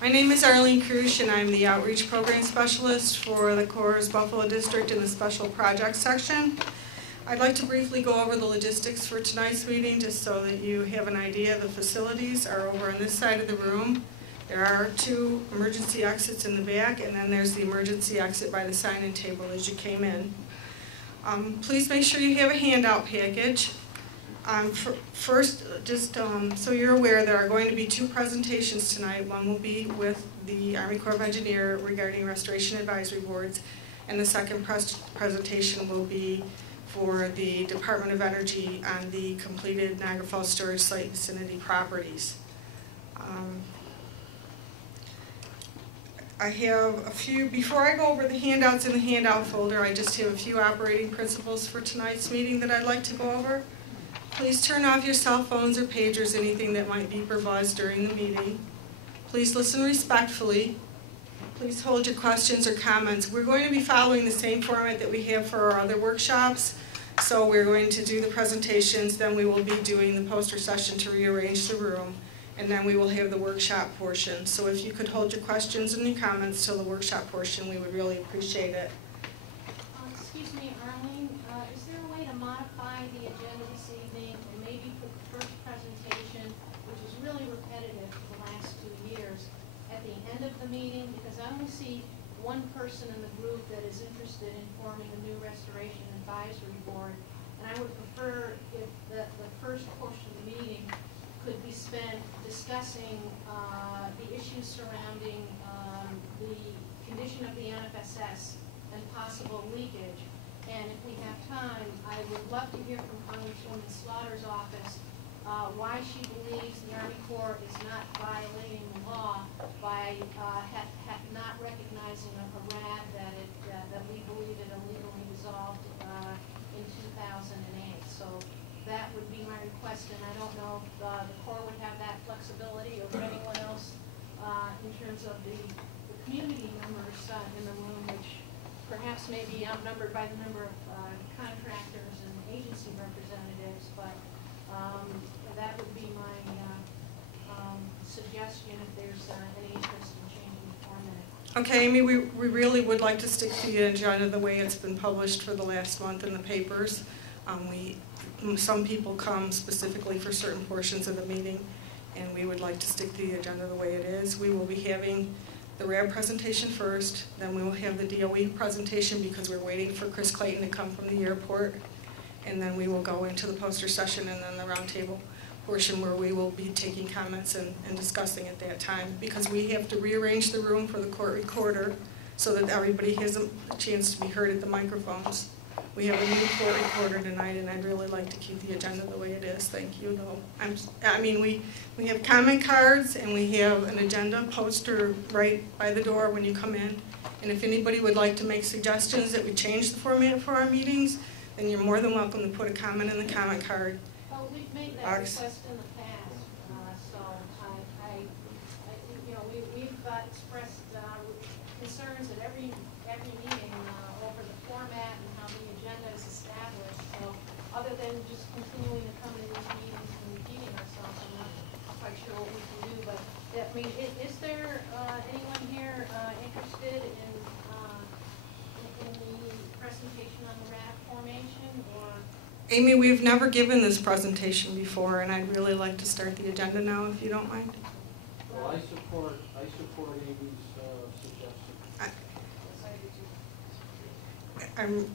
My name is Arlene Krusch, and I'm the Outreach Program Specialist for the Corps Buffalo District in the Special Projects section. I'd like to briefly go over the logistics for tonight's meeting just so that you have an idea. The facilities are over on this side of the room. There are 2 emergency exits in the back, and then there's the emergency exit by the sign-in table as you came in. Please make sure you have a handout package. First, just so you're aware, there are going to be 2 presentations tonight. One will be with the Army Corps of Engineers regarding restoration advisory boards, and the second presentation will be for the Department of Energy on the completed Niagara Falls storage site vicinity properties. I have a few, before I go over the handouts in the handout folder, I just have a few operating principles for tonight's meeting that I'd like to go over. Please turn off your cell phones or pagers, anything that might beep or buzz during the meeting. Please listen respectfully. Please hold your questions or comments. We're going to be following the same format that we have for our other workshops. So we're going to do the presentations, then we will be doing the poster session to rearrange the room, and then we will have the workshop portion. So if you could hold your questions and your comments till the workshop portion, we would really appreciate it. Excuse me, Arlene, is there a way to modify the agenda this evening and maybe put the first presentation, which is really repetitive for the last 2 years, at the end of the meeting? Because I only see one person in the group that is interested in forming a new restoration advisory board, and I would prefer if the first portion of the meeting could be spent discussing the issues surrounding the condition of the NFSS and possible leakage. And if we have time, I would love to hear from Congresswoman Slaughter's office why she believes the Army Corps is not violating the law by not recognizing a RAD that we believe it illegally dissolved in 2008. So that would be my request, and I don't know if the Corps would have that flexibility or anyone else in terms of the community members in the room, which perhaps may be outnumbered by the number of contractors and agency representatives, but that would be my suggestion if there's any interest in changing the format. Okay, Amy, we really would like to stick to the agenda the way it's been published for the last month in the papers. Some people come specifically for certain portions of the meeting, and we would like to stick to the agenda the way it is. We will be having the RAB presentation first, then we will have the DOE presentation because we're waiting for Chris Clayton to come from the airport, and then we will go into the poster session and then the roundtable portion where we will be taking comments and discussing at that time, because we have to rearrange the room for the court recorder so that everybody has a chance to be heard at the microphones. We have a new court recorder tonight, and I'd really like to keep the agenda the way it is. Thank you, though. We have comment cards, and we have an agenda poster right by the door when you come in. And if anybody would like to make suggestions that we change the format for our meetings, then you're more than welcome to put a comment in the comment card. Well, we've made that request in the past, so we've expressed concerns at every meeting over the format and how the agenda is established. So, other than just continuing to come to these meetings and repeating ourselves, I'm not quite sure what we can do. But is there anyone here interested in the presentation on the RAD formation, or? Amy, we've never given this presentation before, and I'd really like to start the agenda now, if you don't mind. Well, I support Amy's suggestion.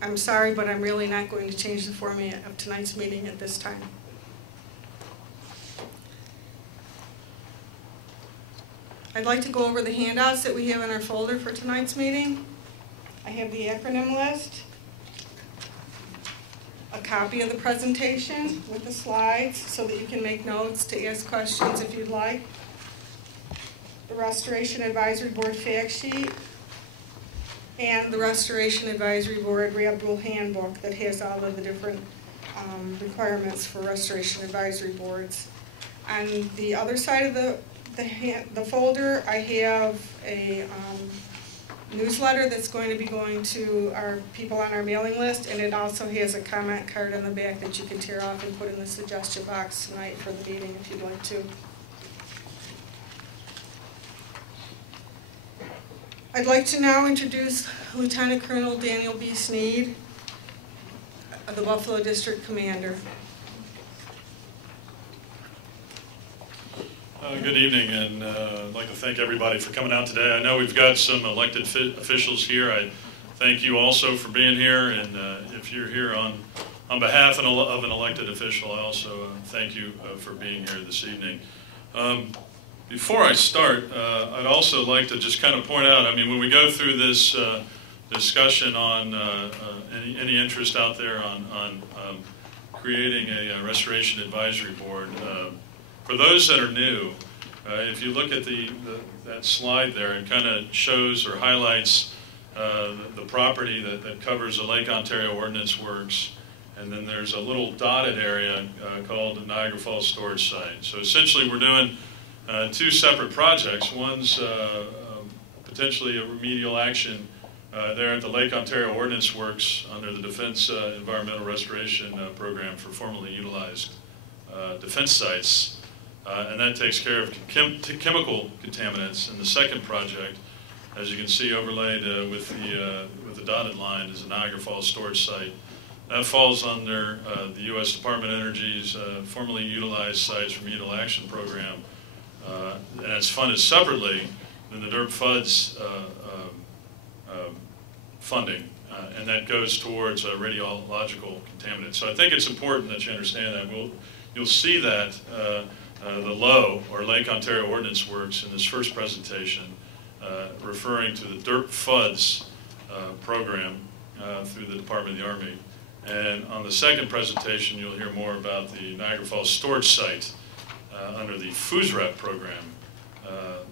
I'm sorry, but I'm really not going to change the format of tonight's meeting at this time. I'd like to go over the handouts that we have in our folder for tonight's meeting. I have the acronym list, a copy of the presentation with the slides so that you can make notes to ask questions if you'd like, the Restoration Advisory Board fact sheet, and the Restoration Advisory Board RAB Rule Handbook that has all of the different requirements for restoration advisory boards. On the other side of the folder, I have a newsletter that's going to be going to our people on our mailing list, and it also has a comment card on the back that you can tear off and put in the suggestion box tonight for the meeting if you'd like to. I'd like to now introduce Lieutenant Colonel Daniel B. Sneed, the Buffalo District Commander. Good evening, and I'd like to thank everybody for coming out today. I know we've got some elected officials here. I thank you also for being here, and if you're here on behalf of an elected official, I also thank you for being here this evening. Before I start, I'd also like to just kind of point out, I mean, when we go through this discussion on any interest out there on creating a restoration advisory board, for those that are new, if you look at that slide there, it kind of shows or highlights the property that covers the Lake Ontario Ordnance Works, and then there's a little dotted area called the Niagara Falls Storage Site. So essentially we're doing two separate projects. One's potentially a remedial action there at the Lake Ontario Ordnance Works under the Defense Environmental Restoration Program for formerly utilized defense sites. And that takes care of chemical contaminants. And the second project, as you can see overlaid with the dotted line, is the Niagara Falls Storage Site. That falls under the U.S. Department of Energy's formerly utilized sites remedial action program. And it's funded separately than the DERP FUD's funding. And that goes towards radiological contaminants. So I think it's important that you understand that. You'll see that the LOW, or Lake Ontario Ordnance Works, in this first presentation, referring to the DERP FUD's program through the Department of the Army. And on the second presentation, you'll hear more about the Niagara Falls Storage Site under the FUSREP program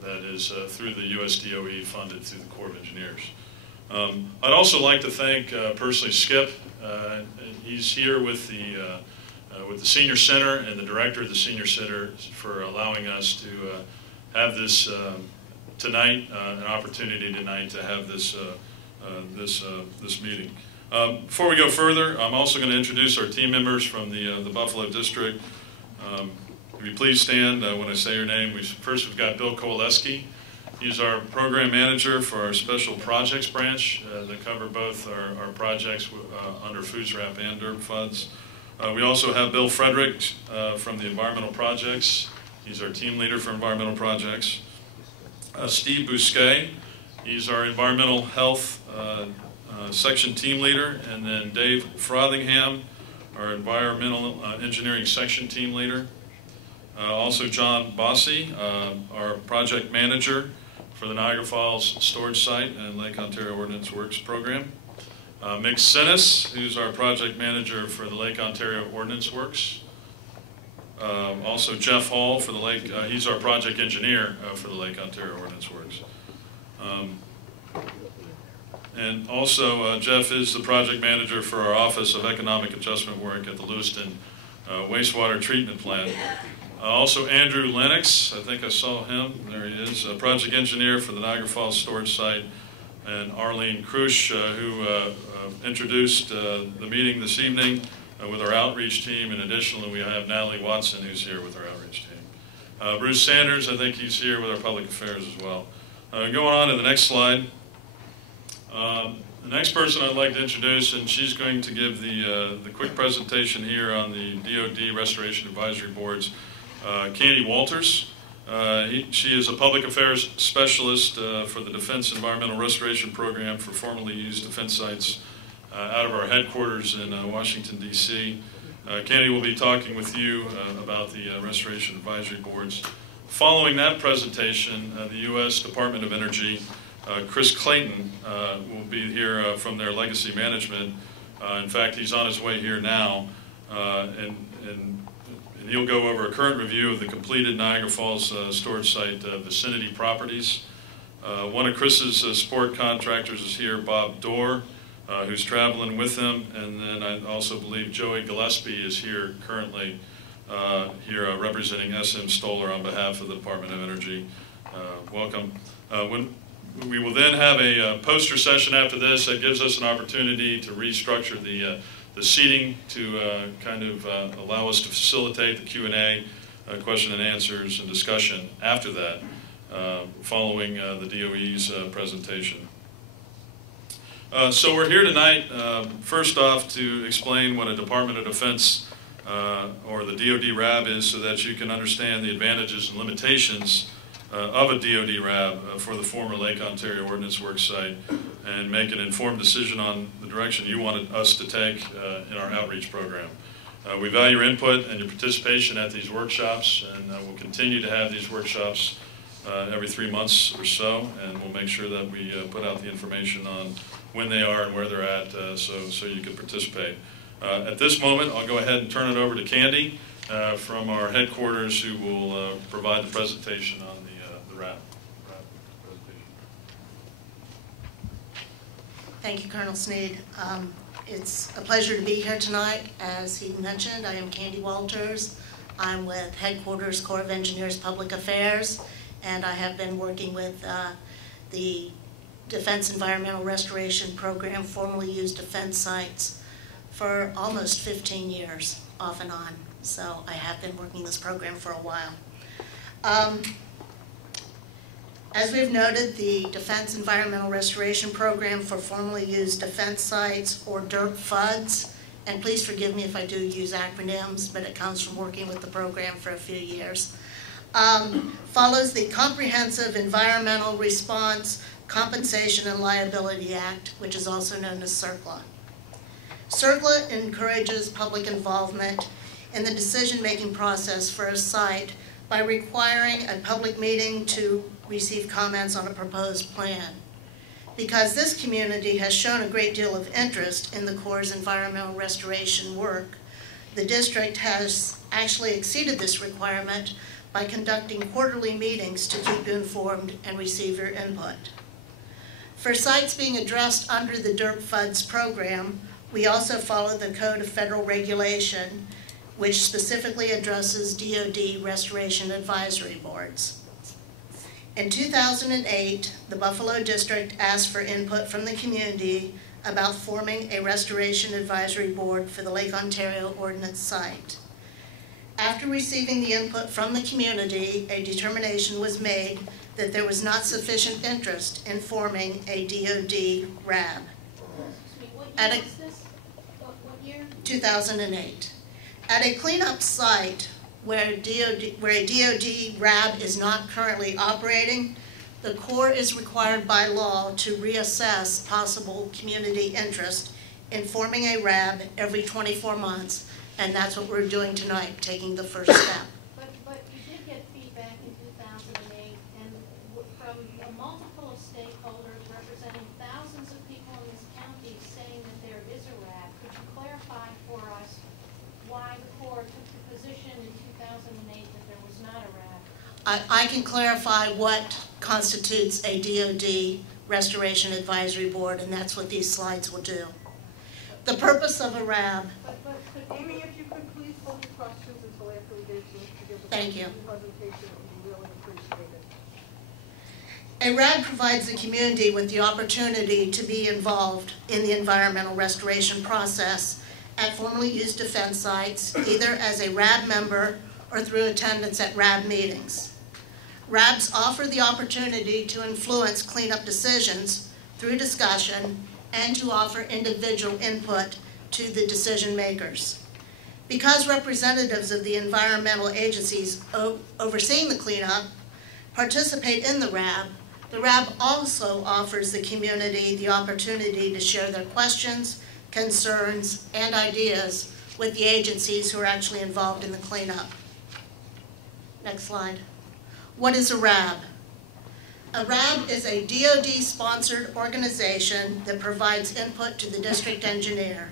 that is through the US DOE funded through the Corps of Engineers. I'd also like to thank personally Skip. He's here with the Senior Center and the director of the Senior Center for allowing us to have this tonight, an opportunity tonight to have this meeting. Before we go further, I'm also going to introduce our team members from the Buffalo District. Will you please stand when I say your name? First, we've got Bill Kowaleski. He's our program manager for our special projects branch that cover both our projects under FUSREP and DERP FUDs. We also have Bill Frederick from the environmental projects. He's our team leader for environmental projects. Steve Bousquet, he's our environmental health section team leader. And then Dave Frothingham, our environmental engineering section team leader. Also John Bossy, our project manager for the Niagara Falls Storage Site and Lake Ontario Ordnance Works program. Mick Sinnis, who's our project manager for the Lake Ontario Ordnance Works. Also Jeff Hall for the Lake, he's our project engineer for the Lake Ontario Ordnance Works. And also Jeff is the project manager for our Office of Economic Adjustment work at the Lewiston wastewater treatment plant. Also Andrew Lennox, I think I saw him, there he is, a project engineer for the Niagara Falls Storage Site, and Arlene Krusch, who introduced the meeting this evening with our outreach team, and additionally we have Natalie Watson, who's here with our outreach team. Bruce Sanders, I think he's here with our public affairs as well. Going on to the next slide. The next person I'd like to introduce, and she's going to give the quick presentation here on the DoD Restoration Advisory Board's Candy Walters. She is a public affairs specialist for the Defense Environmental Restoration Program for formerly used defense sites out of our headquarters in Washington, D.C. Candy will be talking with you about the Restoration Advisory Boards. Following that presentation, the U.S. Department of Energy, Chris Clayton, will be here from their legacy management. In fact, he's on his way here now, and he'll go over a current review of the completed Niagara Falls storage site vicinity properties. One of Chris's support contractors is here, Bob Dorr, who's traveling with him, and then I also believe Joey Gillespie is here currently, representing SM Stoller on behalf of the Department of Energy. Welcome. We will then have a poster session after this that gives us an opportunity to restructure the seating to kind of allow us to facilitate the Q&A, question and answers and discussion after that. following the DOE's presentation. So we're here tonight, first off, to explain what a Department of Defense or the DoD RAB is, so that you can understand the advantages and limitations of a DoD RAB for the former Lake Ontario Ordnance Works site, and make an informed decision on the direction you wanted us to take in our outreach program. We value your input and your participation at these workshops, and we'll continue to have these workshops every 3 months or so, and we'll make sure that we put out the information on when they are and where they're at, so you can participate. At this moment, I'll go ahead and turn it over to Candy from our headquarters, who will provide the presentation on the RAB presentation. Thank you, Colonel Sneed. It's a pleasure to be here tonight. As he mentioned, I am Candy Walters. I'm with Headquarters Corps of Engineers Public Affairs, and I have been working with the Defense Environmental Restoration Program, formerly used defense sites, for almost 15 years, off and on. So I have been working this program for a while. As we've noted, the Defense Environmental Restoration Program for formerly used defense sites, or DERP FUDs, and please forgive me if I do use acronyms, but it comes from working with the program for a few years, follows the Comprehensive Environmental Response, Compensation and Liability Act, which is also known as CERCLA. CERCLA encourages public involvement in the decision-making process for a site by requiring a public meeting to receive comments on a proposed plan. Because this community has shown a great deal of interest in the Corps' environmental restoration work, the district has actually exceeded this requirement by conducting quarterly meetings to keep you informed and receive your input. For sites being addressed under the DERP FUDs program, we also follow the Code of Federal Regulation, which specifically addresses DoD Restoration Advisory Boards. In 2008, the Buffalo District asked for input from the community about forming a Restoration Advisory Board for the Lake Ontario Ordnance Site. After receiving the input from the community, a determination was made that there was not sufficient interest in forming a DoD RAB. What year was this? What year? 2008. At a cleanup site where a DoD RAB is not currently operating, the Corps is required by law to reassess possible community interest in forming a RAB every 24 months, and that's what we're doing tonight, taking the first step. But you did get feedback in 2008, and from a multiple of stakeholders representing thousands of people in this county saying that there is a RAB. Could you clarify for us why the Corps took the position in 2008 that there was not a RAB? I can clarify what constitutes a DoD Restoration Advisory Board, and that's what these slides will do. The purpose of a RAB. Amy, if you could please hold your questions until after we get to give the Thank you. presentation, it would be really appreciated. A RAB provides the community with the opportunity to be involved in the environmental restoration process at formerly used defense sites, either as a RAB member or through attendance at RAB meetings. RABs offer the opportunity to influence cleanup decisions through discussion and to offer individual input to the decision makers. Because representatives of the environmental agencies overseeing the cleanup participate in the RAB also offers the community the opportunity to share their questions, concerns, and ideas with the agencies who are actually involved in the cleanup. Next slide. What is a RAB? A RAB is a DoD-sponsored organization that provides input to the district engineer.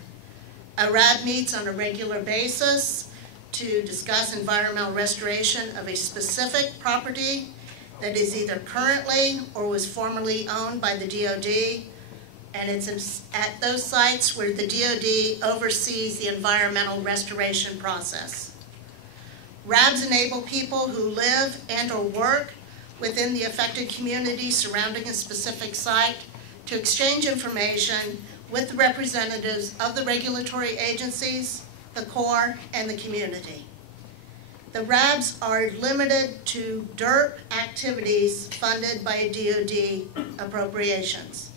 A RAB meets on a regular basis to discuss environmental restoration of a specific property that is either currently or was formerly owned by the DoD, and it's at those sites where the DoD oversees the environmental restoration process. RABs enable people who live and or work within the affected community surrounding a specific site to exchange information with the representatives of the regulatory agencies, the Corps, and the community. The RABs are limited to DIRT activities funded by DoD appropriations.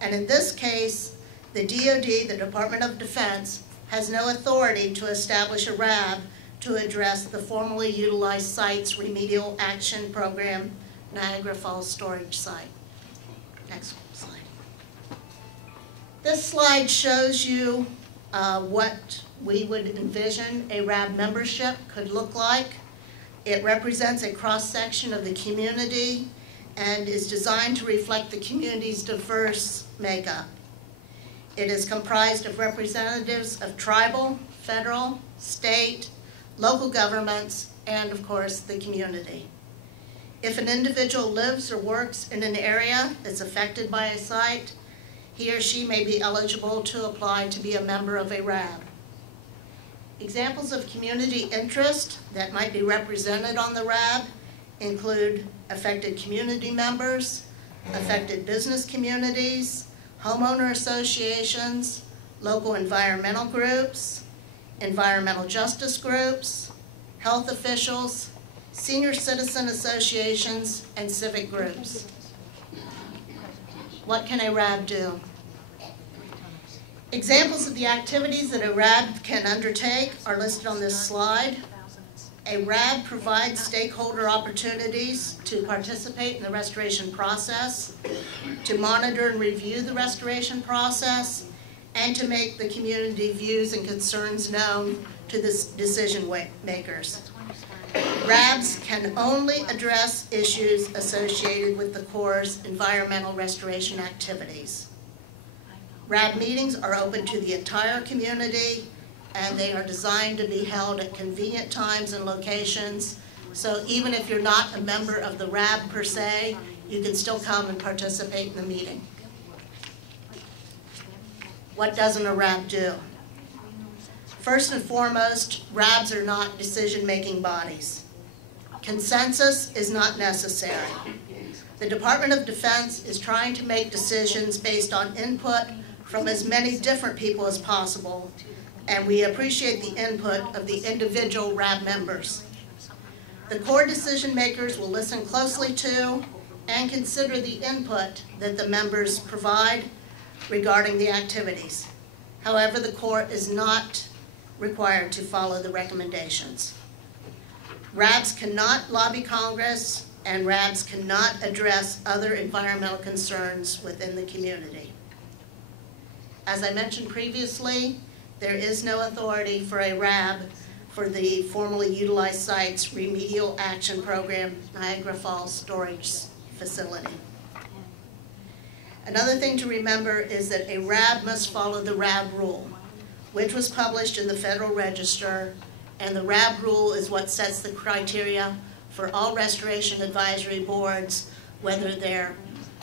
And in this case, the DoD, the Department of Defense, has no authority to establish a RAB to address the formerly utilized sites remedial action program, Niagara Falls Storage Site. Next slide. This slide shows you what we would envision a RAB membership could look like. It represents a cross-section of the community and is designed to reflect the community's diverse makeup. It is comprised of representatives of tribal, federal, state, local governments, and of course the community. If an individual lives or works in an area that's affected by a site, he or she may be eligible to apply to be a member of a RAB. Examples of community interest that might be represented on the RAB include affected community members, affected business communities, homeowner associations, local environmental groups, environmental justice groups, health officials, senior citizen associations, and civic groups. What can a RAB do? Examples of the activities that a RAB can undertake are listed on this slide. A RAB provides stakeholder opportunities to participate in the restoration process, to monitor and review the restoration process, and to make the community views and concerns known to the decision makers. RABs can only address issues associated with the Corps' environmental restoration activities. RAB meetings are open to the entire community, and they are designed to be held at convenient times and locations. So even if you're not a member of the RAB per se, you can still come and participate in the meeting. What doesn't a RAB do? First and foremost, RABs are not decision-making bodies. Consensus is not necessary. The Department of Defense is trying to make decisions based on input from as many different people as possible, and we appreciate the input of the individual RAB members. The core decision makers will listen closely to and consider the input that the members provide regarding the activities. However, the Corps is not required to follow the recommendations. RABs cannot lobby Congress, and RABs cannot address other environmental concerns within the community. As I mentioned previously, there is no authority for a RAB for the formerly utilized sites remedial action program, Niagara Falls Storage Facility. Another thing to remember is that a RAB must follow the RAB rule, which was published in the Federal Register, and the RAB rule is what sets the criteria for all restoration advisory boards, whether they're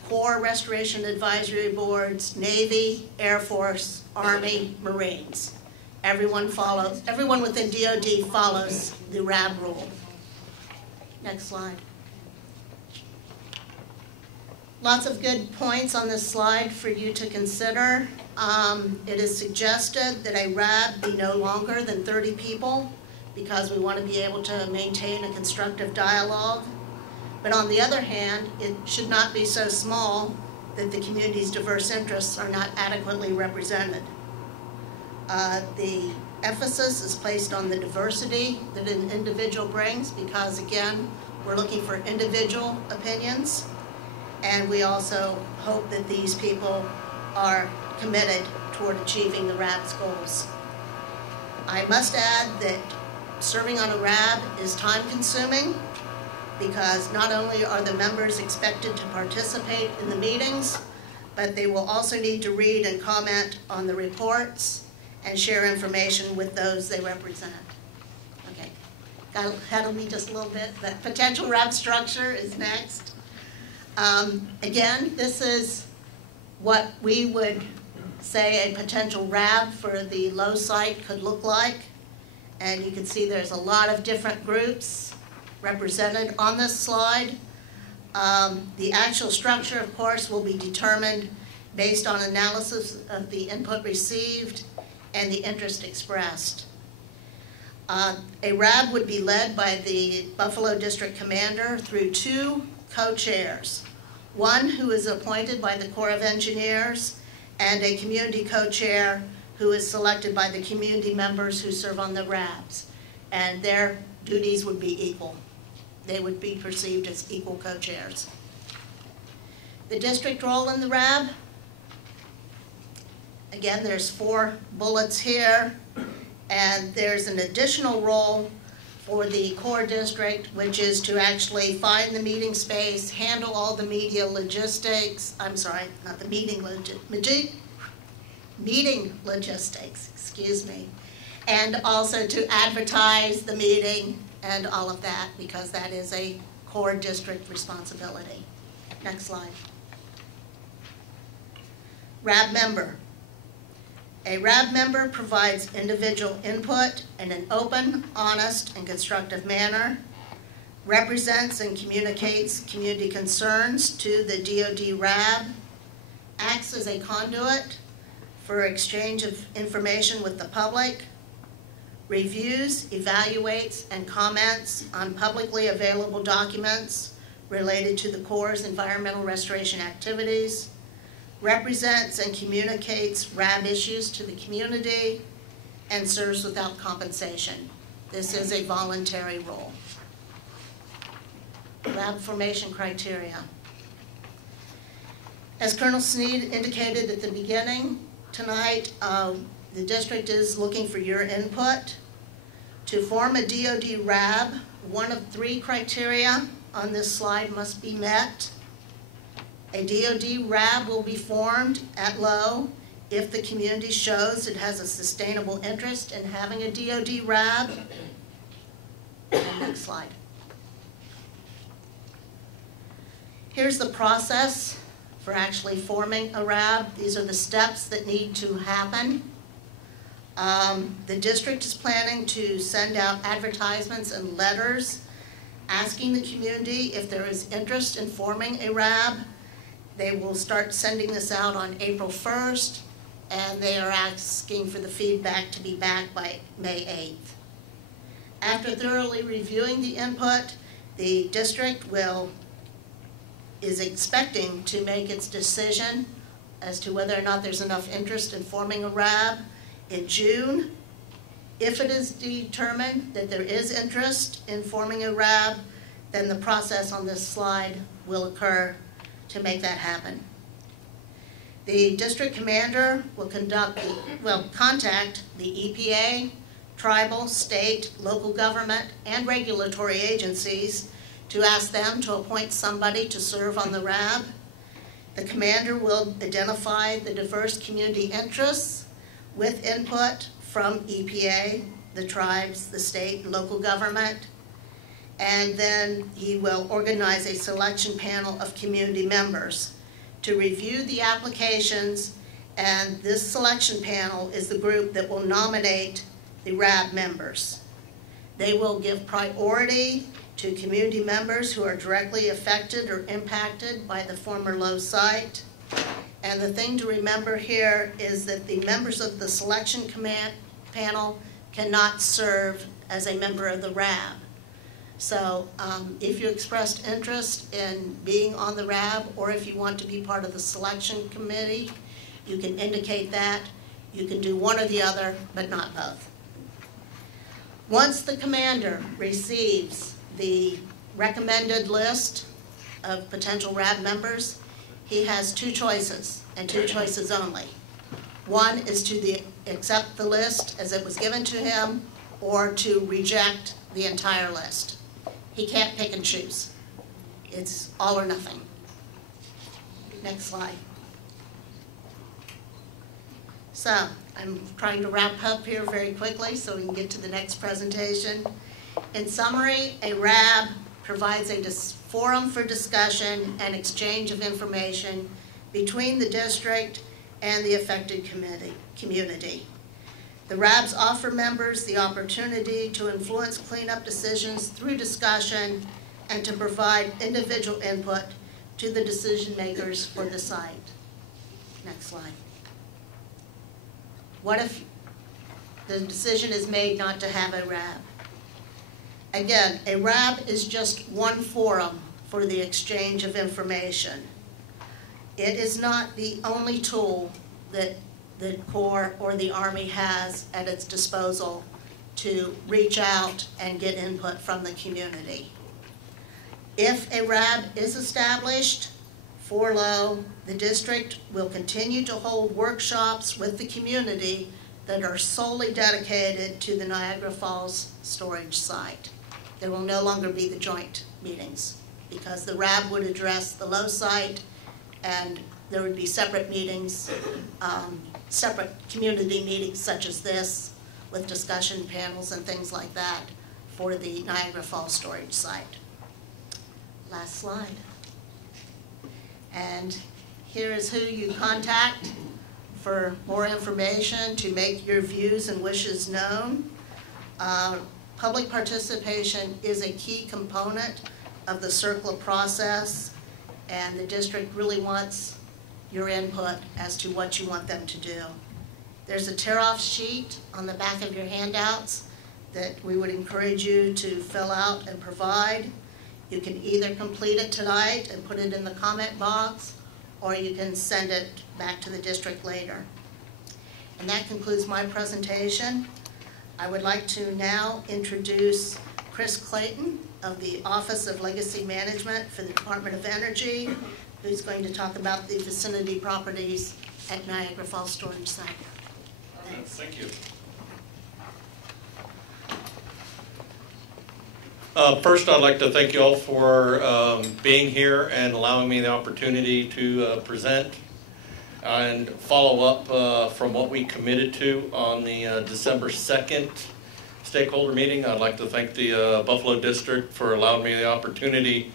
Corps Restoration Advisory Boards, Navy, Air Force, Army, Marines. Everyone within DoD follows the RAB rule. Next slide. Lots of good points on this slide for you to consider. It is suggested that a RAB be no longer than 30 people because we want to be able to maintain a constructive dialogue. But on the other hand, it should not be so small that the community's diverse interests are not adequately represented. The emphasis is placed on the diversity that an individual brings because, again, we're looking for individual opinions, and we also hope that these people are committed toward achieving the RAB's goals. I must add that serving on a RAB is time-consuming because not only are the members expected to participate in the meetings, but they will also need to read and comment on the reports and share information with those they represent. Okay, got ahead of me just a little bit, but potential RAB structure is next. Again, this is what we would say a potential RAB for the low site could look like. And you can see there's a lot of different groups represented on this slide. The actual structure, of course, will be determined based on analysis of the input received and the interest expressed. A RAB would be led by the Buffalo District Commander through 2 co-chairs. One who is appointed by the Corps of Engineers, and a community co-chair who is selected by the community members who serve on the RABs. And their duties would be equal. They would be perceived as equal co-chairs. The district role in the RAB, again, there's 4 bullets here, and there's an additional role for the core district, which is to actually find the meeting space, handle all the media logistics, I'm sorry, not the meeting logistics, excuse me, and also to advertise the meeting and all of that, because that is a core district responsibility. Next slide. RAB member. A RAB member provides individual input in an open, honest, and constructive manner, represents and communicates community concerns to the DoD RAB, acts as a conduit for exchange of information with the public, reviews, evaluates, and comments on publicly available documents related to the Corps' environmental restoration activities, represents and communicates RAB issues to the community, and serves without compensation. This is a voluntary role. RAB formation criteria. As Colonel Sneed indicated at the beginning tonight, the district is looking for your input. To form a DoD RAB, one of 3 criteria on this slide must be met. A DoD RAB will be formed at low if the community shows it has a sustainable interest in having a DoD RAB. Next slide. Here's the process for actually forming a RAB. These are the steps that need to happen. The district is planning to send out advertisements and letters asking the community if there is interest in forming a RAB. They will start sending this out on April 1st, and they are asking for the feedback to be back by May 8th. After thoroughly reviewing the input, the district is expecting to make its decision as to whether or not there's enough interest in forming a RAB in June. If it is determined that there is interest in forming a RAB, then the process on this slide will occur to make that happen. The district commander will contact the EPA, tribal, state, local government, and regulatory agencies to ask them to appoint somebody to serve on the RAB. The commander will identify the diverse community interests with input from EPA, the tribes, the state, and local government, and then he will organize a selection panel of community members to review the applications, and this selection panel is the group that will nominate the RAB members. They will give priority to community members who are directly affected or impacted by the former Lowe site. And the thing to remember here is that the members of the selection panel cannot serve as a member of the RAB. So if you expressed interest in being on the RAB, or if you want to be part of the selection committee, you can indicate that. You can do one or the other, but not both. Once the commander receives the recommended list of potential RAB members, he has 2 choices, and 2 choices only. One is to accept the list as it was given to him, or to reject the entire list. He can't pick and choose. It's all or nothing. Next slide. So I'm trying to wrap up here very quickly so we can get to the next presentation. In summary, a RAB provides a forum for discussion and exchange of information between the district and the affected community. The RABs offer members the opportunity to influence cleanup decisions through discussion and to provide individual input to the decision makers for the site. Next slide. What if the decision is made not to have a RAB. Again, a RAB is just one forum for the exchange of information. It is not the only tool that the Corps or the Army has at its disposal to reach out and get input from the community. If a RAB is established for Low, the district will continue to hold workshops with the community that are solely dedicated to the Niagara Falls storage site. There will no longer be the joint meetings because the RAB would address the Low site and there would be separate meetings, separate community meetings such as this with discussion panels and things like that for the Niagara Falls storage site. Last slide. And here is who you contact for more information to make your views and wishes known. Public participation is a key component of the CERCLA process, and the district really wants your input as to what you want them to do. There's a tear-off sheet on the back of your handouts that we would encourage you to fill out and provide. You can either complete it tonight and put it in the comment box, or you can send it back to the district later. And that concludes my presentation. I would like to now introduce Chris Clayton of the Office of Legacy Management for the Department of Energy, who's going to talk about the vicinity properties at Niagara Falls Storage Site. Thanks. Thank you. First, I'd like to thank you all for being here and allowing me the opportunity to present and follow up from what we committed to on the December 2nd stakeholder meeting. I'd like to thank the Buffalo District for allowing me the opportunity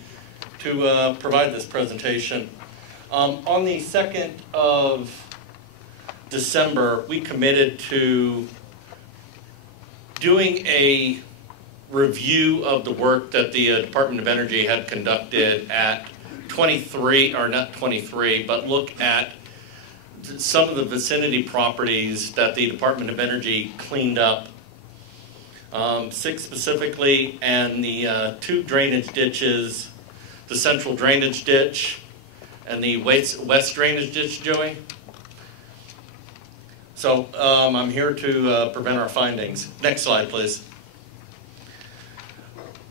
to provide this presentation. On the 2nd of December, we committed to doing a review of the work that the Department of Energy had conducted at 23, or not 23, but look at some of the vicinity properties that the Department of Energy cleaned up. 6 specifically, and the 2 drainage ditches, the central drainage ditch and the west drainage ditch, Joey. So I'm here to present our findings. Next slide, please.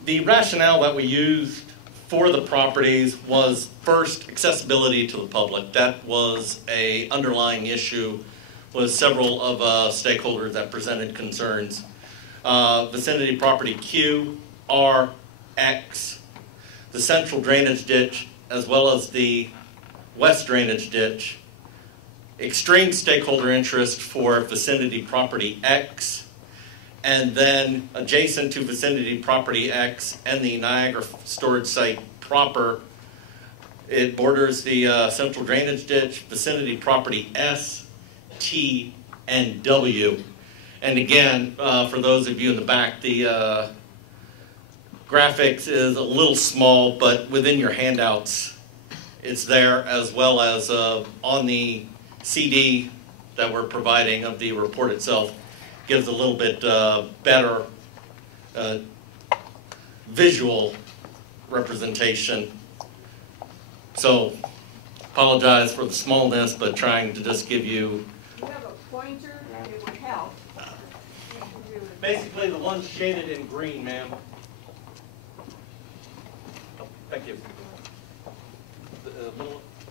The rationale that we used for the properties was first accessibility to the public. That was an underlying issue with several of stakeholders that presented concerns. Vicinity property Q, R, X, the central drainage ditch, as well as the west drainage ditch. Extreme stakeholder interest for vicinity property X, and then adjacent to vicinity property X and the Niagara storage site proper, it borders the central drainage ditch, vicinity property S, T, and W. And again, for those of you in the back, the graphics is a little small, but within your handouts, it's there, as well as on the CD that we're providing of the report itself. Gives a little bit better visual representation. So, apologize for the smallness, but trying to just give you... You have a pointer, it would help. Basically, the ones shaded in green, ma'am. Oh, thank you.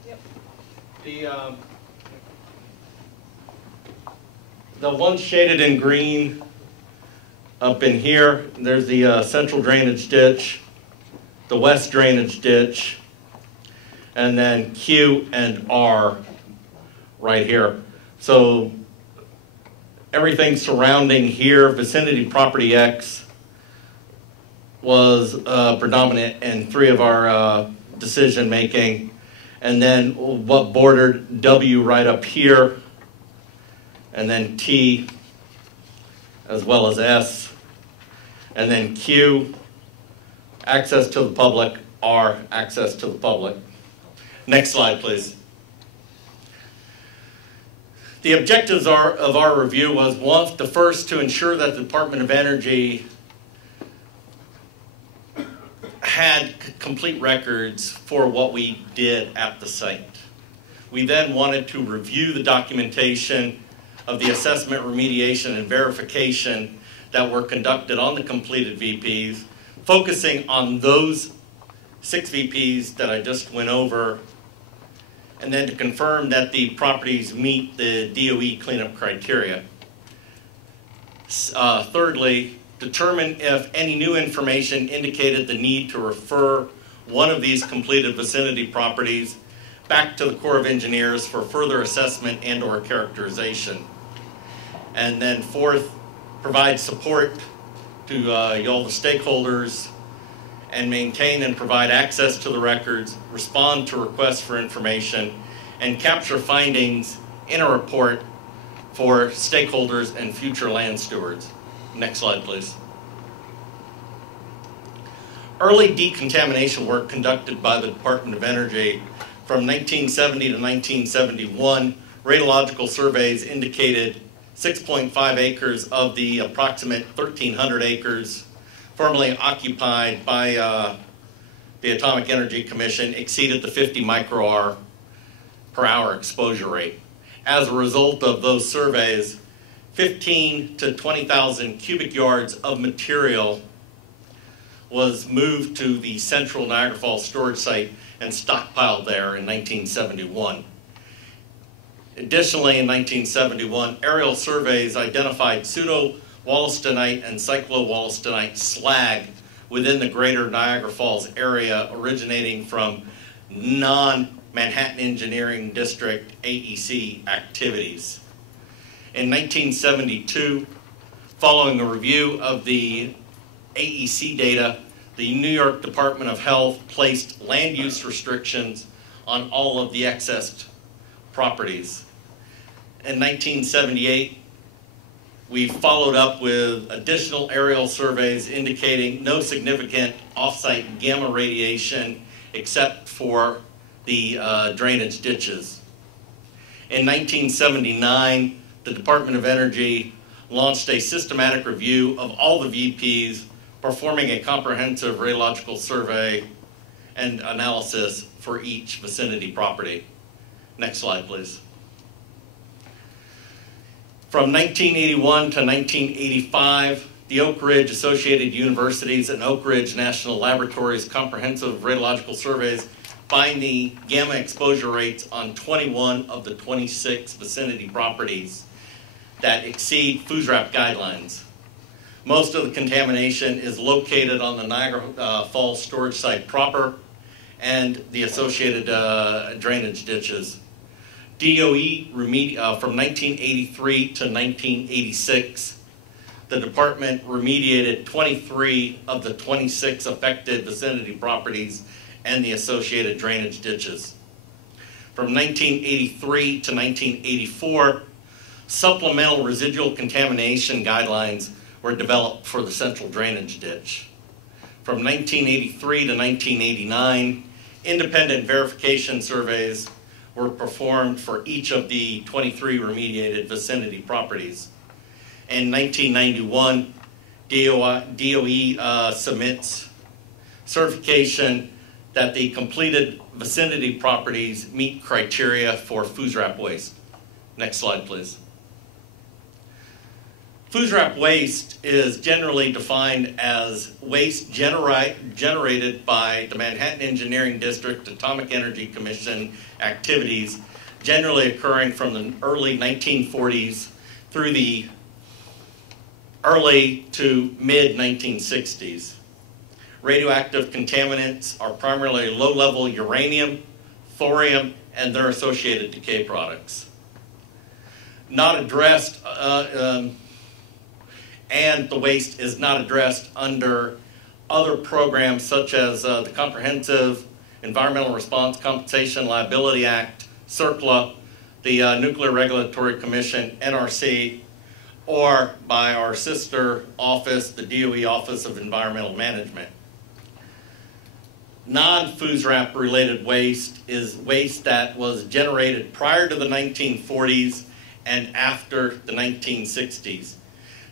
Yep. The ones shaded in green up in here, there's the central drainage ditch, the west drainage ditch, and then Q and R right here. So everything surrounding here, vicinity property X, was predominant in 3 of our decision making. And then what bordered W right up here, and then T, as well as S, and then Q, access to the public, R, access to the public. Next slide, please. The objectives of our review was, one, the first, to ensure that the Department of Energy had complete records for what we did at the site. We then wanted to review the documentation of the assessment, remediation, and verification that were conducted on the completed VPs, focusing on those 6 VPs that I just went over, and then to confirm that the properties meet the DOE cleanup criteria. Thirdly, determine if any new information indicated the need to refer one of these completed vicinity properties back to the Corps of Engineers for further assessment and/or characterization. And then fourth, provide support to all the stakeholders and maintain and provide access to the records, respond to requests for information, and capture findings in a report for stakeholders and future land stewards. Next slide, please. Early decontamination work conducted by the Department of Energy from 1970 to 1971, radiological surveys indicated 6.5 acres of the approximate 1,300 acres formerly occupied by the Atomic Energy Commission exceeded the 50 microar per hour exposure rate. As a result of those surveys, 15 to 20,000 cubic yards of material was moved to the central Niagara Falls storage site and stockpiled there in 1971. Additionally, in 1971, aerial surveys identified pseudo-wollastonite and cyclo-wollastonite slag within the greater Niagara Falls area originating from non-Manhattan Engineering District AEC activities. In 1972, following a review of the AEC data, the New York Department of Health placed land use restrictions on all of the excessed properties. In 1978, we followed up with additional aerial surveys indicating no significant off-site gamma radiation except for the drainage ditches. In 1979, the Department of Energy launched a systematic review of all the VPs, performing a comprehensive radiological survey and analysis for each vicinity property. Next slide, please. From 1981 to 1985, the Oak Ridge Associated Universities and Oak Ridge National Laboratories comprehensive radiological surveys find the gamma exposure rates on 21 of the 26 vicinity properties that exceed FUSRAP guidelines. Most of the contamination is located on the Niagara Falls storage site proper and the associated drainage ditches. DOE, from 1983 to 1986, the department remediated 23 of the 26 affected vicinity properties and the associated drainage ditches. From 1983 to 1984, supplemental residual contamination guidelines were developed for the central drainage ditch. From 1983 to 1989, independent verification surveys were performed for each of the 23 remediated vicinity properties. In 1991, DOE submits certification that the completed vicinity properties meet criteria for FUSRAP waste. Next slide, please. FUSRAP waste is generally defined as waste generated by the Manhattan Engineering District Atomic Energy Commission activities, generally occurring from the early 1940s through the early to mid-1960s. Radioactive contaminants are primarily low-level uranium, thorium, and their associated decay products. Not addressed, and the waste is not addressed under other programs such as the Comprehensive Environmental Response Compensation Liability Act, CERCLA, the Nuclear Regulatory Commission, NRC, or by our sister office, the DOE Office of Environmental Management. Non-FUSRAP related waste is waste that was generated prior to the 1940s and after the 1960s.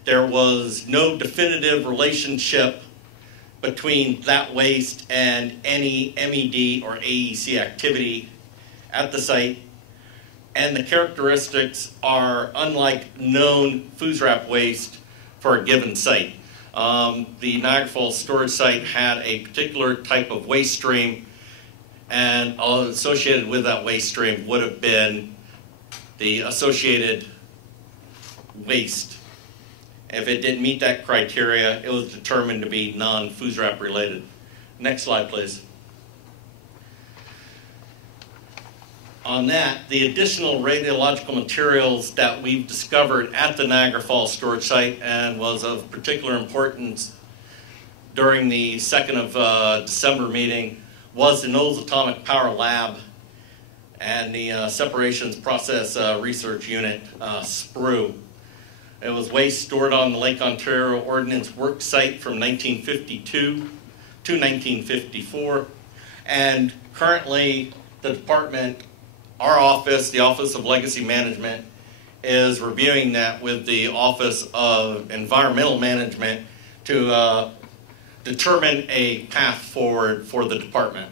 There was no definitive relationship between that waste and any MED or AEC activity at the site, and the characteristics are unlike known FUSRAP waste for a given site. The Niagara Falls storage site had a particular type of waste stream, and associated with that waste stream would have been the associated waste. If it didn't meet that criteria, it was determined to be non-FUSRAP related. Next slide, please. On that, the additional radiological materials that we've discovered at the Niagara Falls storage site and was of particular importance during the 2nd of December meeting was the Knowles Atomic Power Lab and the Separations Process Research Unit, SPRU. It was waste stored on the Lake Ontario Ordnance Work Site from 1952 to 1954. And currently, the department, our office, the Office of Legacy Management, is reviewing that with the Office of Environmental Management to determine a path forward for the department.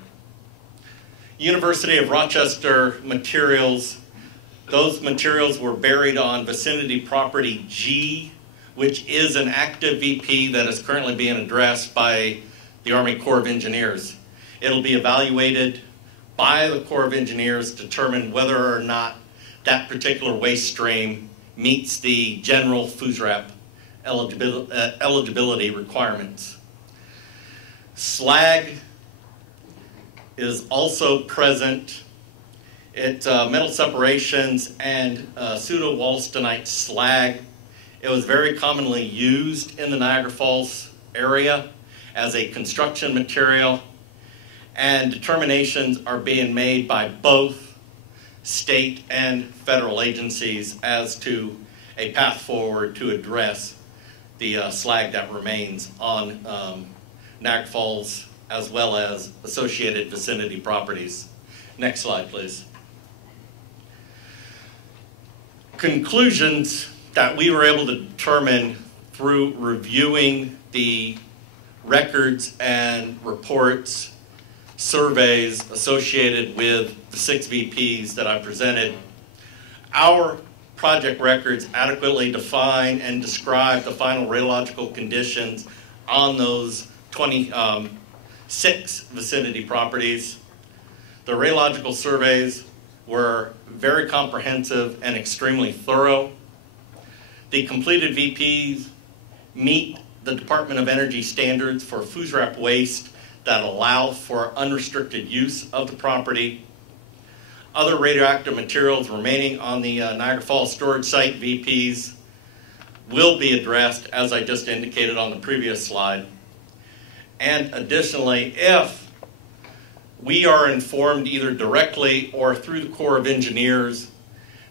University of Rochester materials. Those materials were buried on vicinity property G, which is an active VP that is currently being addressed by the Army Corps of Engineers. It'll be evaluated by the Corps of Engineers to determine whether or not that particular waste stream meets the general FUSRAP eligibility requirements. Slag is also present. It's metal separations and pseudo-wollastonite slag. It was very commonly used in the Niagara Falls area as a construction material, and determinations are being made by both state and federal agencies as to a path forward to address the slag that remains on Niagara Falls as well as associated vicinity properties. Next slide, please. Conclusions that we were able to determine through reviewing the records and reports, surveys associated with the 6 VPs that I presented. Our project records adequately define and describe the final radiological conditions on those 26 vicinity properties. The radiological surveys were very comprehensive and extremely thorough. The completed VPs meet the Department of Energy standards for FUSRAP waste that allow for unrestricted use of the property. Other radioactive materials remaining on the Niagara Falls storage site VPs will be addressed, as I just indicated on the previous slide. And additionally, if we are informed either directly or through the Corps of Engineers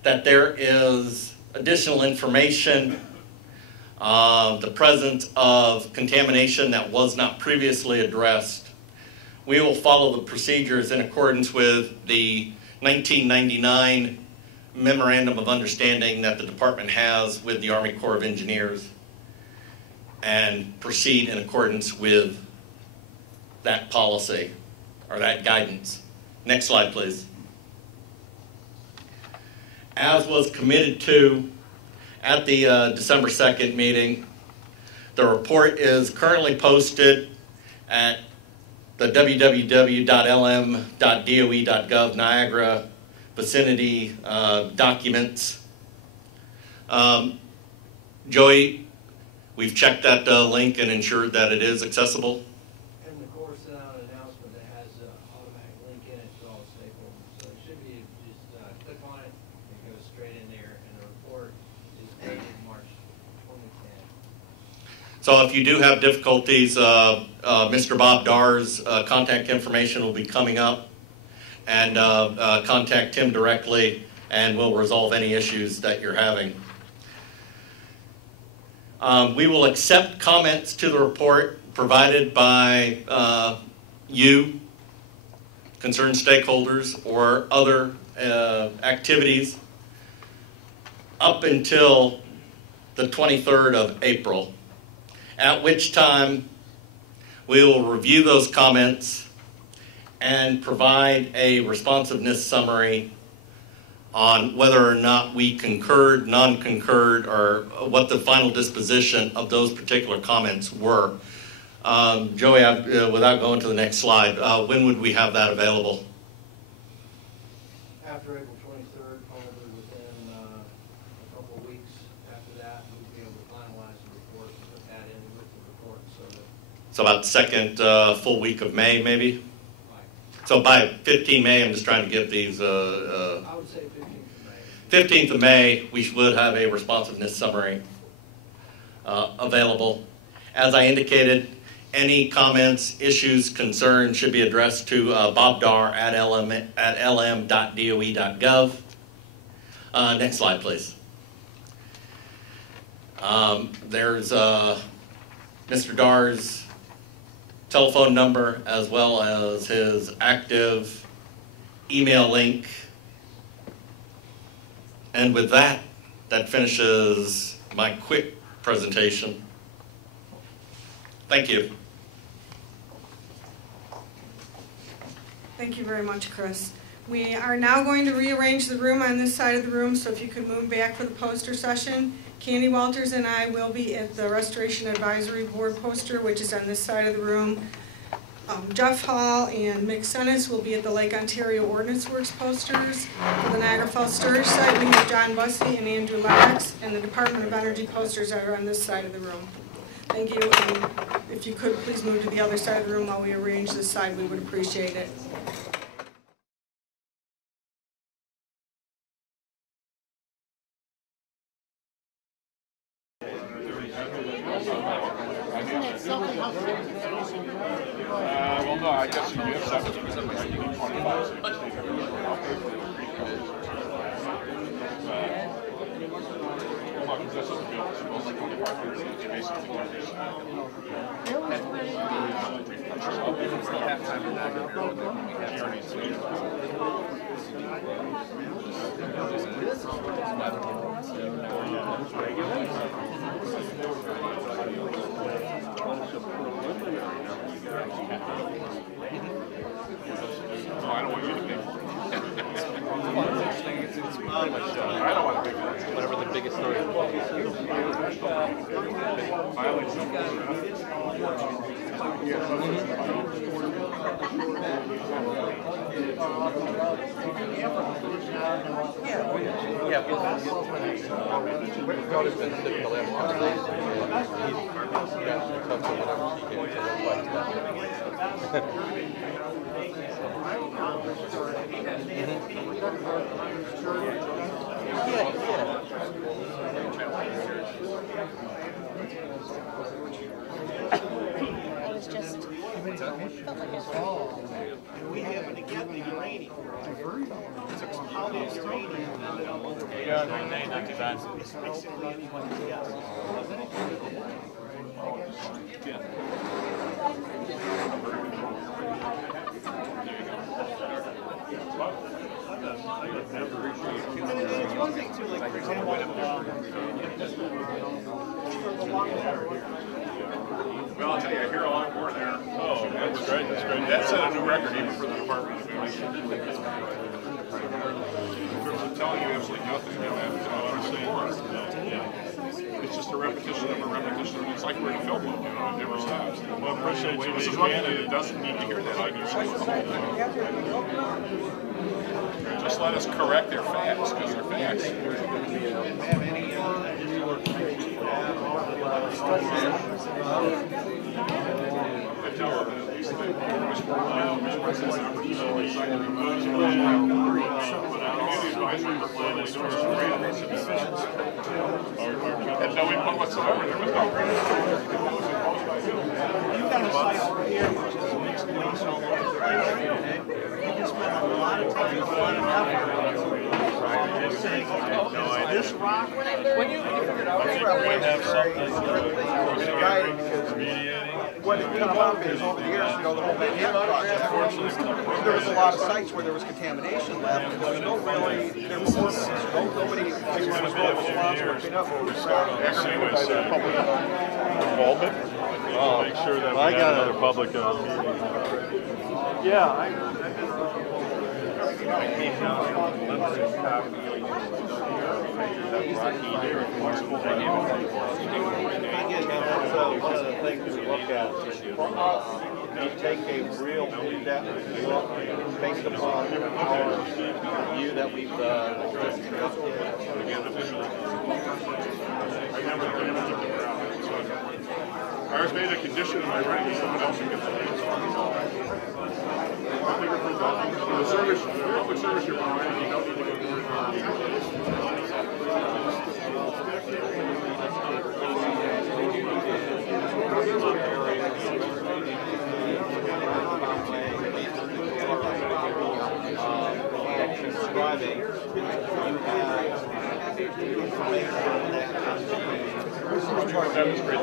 that there is additional information, the presence of contamination that was not previously addressed, we will follow the procedures in accordance with the 1999 Memorandum of Understanding that the department has with the Army Corps of Engineers and proceed in accordance with that policy or that guidance. Next slide, please. As was committed to at the December 2nd meeting, the report is currently posted at the www.lm.doe.gov Niagara vicinity documents. Joey, we've checked that link and ensured that it is accessible. And the Corps sent out an announcement that has an automatic link in it to all stakeholders. So it should be just click on it, it goes straight in there, and the report is dated March 2010. So if you do have difficulties, Mr. Bob Darr's contact information will be coming up, and contact him directly and we'll resolve any issues that you're having. We will accept comments to the report provided by you, concerned stakeholders, or other activities up until the 23rd of April, at which time we will review those comments and provide a responsiveness summary on whether or not we concurred, non-concurred, or what the final disposition of those particular comments were. Joey, without going to the next slide, when would we have that available? After April 23rd, probably within a couple of weeks after that, we'll be able to finalize the report and put that in with the report. So about the second full week of May, maybe? Right. So by 15 May, I'm just trying to give these... I would say 15th of May. 15th of May, we would have a responsiveness summary available. As I indicated, any comments, issues, concerns should be addressed to Bob Dar at lm.doe.gov. Next slide, please. There's Mr. Dar's telephone number as well as his active email link. And with that, that finishes my quick presentation. Thank you. Thank you very much, Chris. We are now going to rearrange the room on this side of the room, so if you could move back for the poster session. Candy Walters and I will be at the Restoration Advisory Board poster, which is on this side of the room. Jeff Hall and Mick Senes will be at the Lake Ontario Ordnance Works posters. For the Niagara Falls Storage site, we have John Bussey and Andrew Lennox, and the Department of Energy posters are on this side of the room. Thank you, and if you could please move to the other side of the room while we arrange this side, we would appreciate it. Well, no, I guess you have 7. You need 25. I don't want you to pay for it. I don't want to pay for it. Whatever the biggest story is. We happen to get the uranium. How the uranium is basically anyone can guess. It's one thing too, like for example, Well, I'll tell you, I hear a lot more there. Oh, that's great. That's great. That set a new record even for the Department of Energy. They're telling you absolutely nothing. You don't have to It's just a repetition of a repetition. It's like we're in a film loop, you know, it never stops. Well, appreciate you. This is one thing that doesn't need to hear that. I understand. Just let us correct their facts, because they're facts. And no input whatsoever. There was no you've got a site over here which is a mixed waste operation. You can spend a lot of time finding out just saying, okay, this rock. When you figured out, we have something mediating. what it come up is over the years, you know, the whole Manhattan Project, there was a lot of sites where there was contamination left, and there was no really, there was nobody was responsible for cleaning up. Aggravated by the public involvement. Make sure that we have another public meeting. Yeah, Again, that's one of the things we look at. For us, we take a real in-depth look based upon our view that we've I was made a condition in my writing that someone else should get the names the service, the public service you're providing, you don't need to go to describing, you have information that demonstrate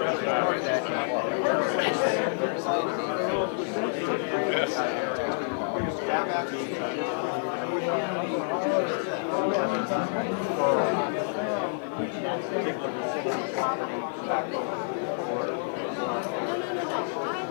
No,